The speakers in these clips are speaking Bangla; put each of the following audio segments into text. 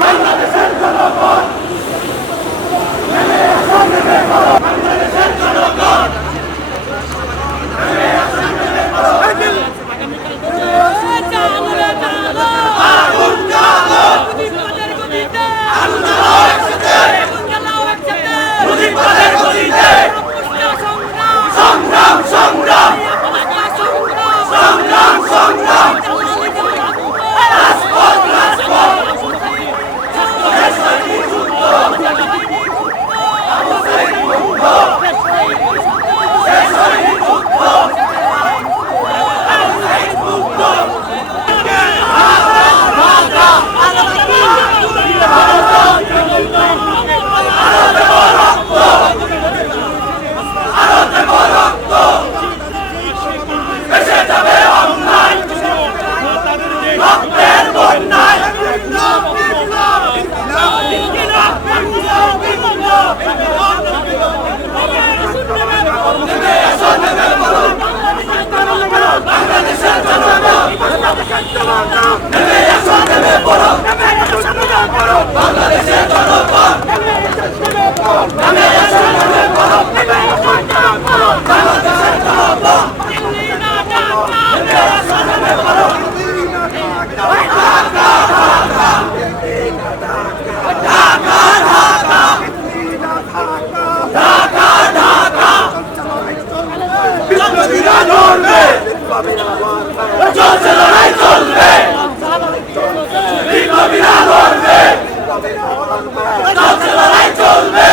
বাংলাদেশের জনগণ রক্তের বন্যায়। বাংলাদেশের জনগণ বিপ্লবীরা ধরবে চলছে লড়াই চলবে। বিপ্লবীরা ধরবে চলছে লড়াই চলবে।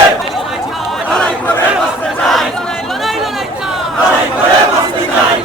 লড়াই করে বাঁচতে চাই। লড়াই করে বাঁচতে চাই।